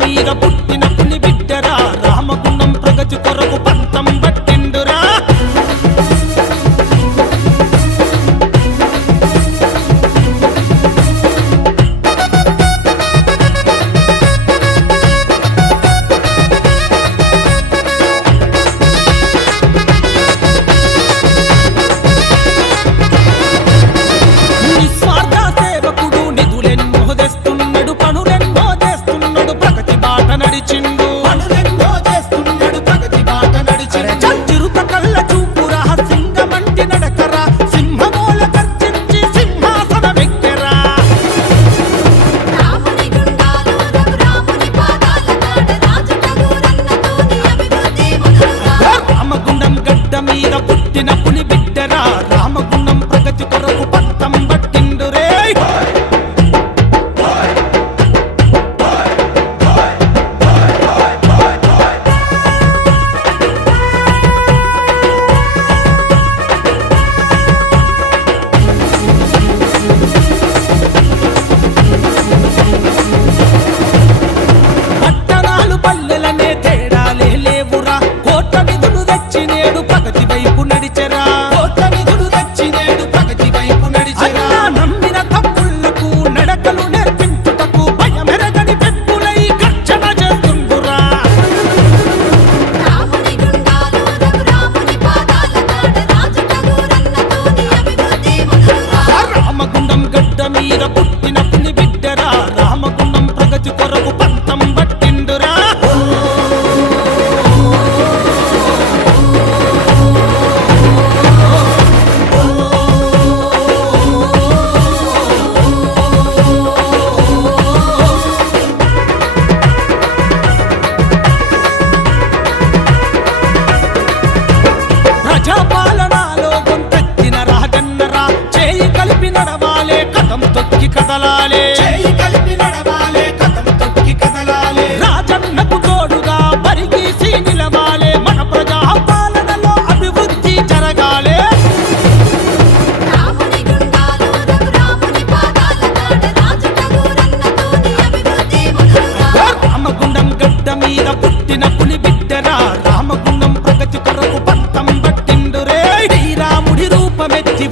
మీద పుట్టిన పులి బిడ్డరా రామగుండం ప్రగతి కొరకు పంతం పట్టిండురా మీద పుట్టిన పులి బిడ్డరా రామగుండం ప్రగతి కొరకు పంతం పట్టిండురే పట్టణాలు పల్లెలనే తేడాలే లేవురా కోట నిధులు తెచ్చి నేడు ప్రగతి వైపు నడిచెరా కోట నిధులు తెచ్చి నేడు ప్రగతి వైపు నడిచెరా నమ్మిన తమ్ముళ్లకు నడకలు నేర్పించుటకు భయమెరగని పెప్పులై గర్జన చేస్తుండురా రామగుండం గడ్డ మీద పుట్టిన పులి బిడ్డరా రామగుండం ప్రగతి కొరకు పంతం పట్టిండురా ప్రజాపాలనలో గొంతెత్తిన రాజన్నరా చేయి కలిపి నడవాలే కథం తొక్కి కదలాలే చేయి కలిపి నడవాలే కథం తొక్కి కదలాలే రాజన్నకు తోడుగా పరిగీసి నిలవాలే మన ప్రజాపాలనలో అభివృద్ధి జరగాలే రామగుండం గడ్డ మీద పుట్టిన పులి బిడ్డరా రామగుండం ప్రగతి కొరకు పంతం పట్టిండురే శ్రీరాముడి రూపమెత్తి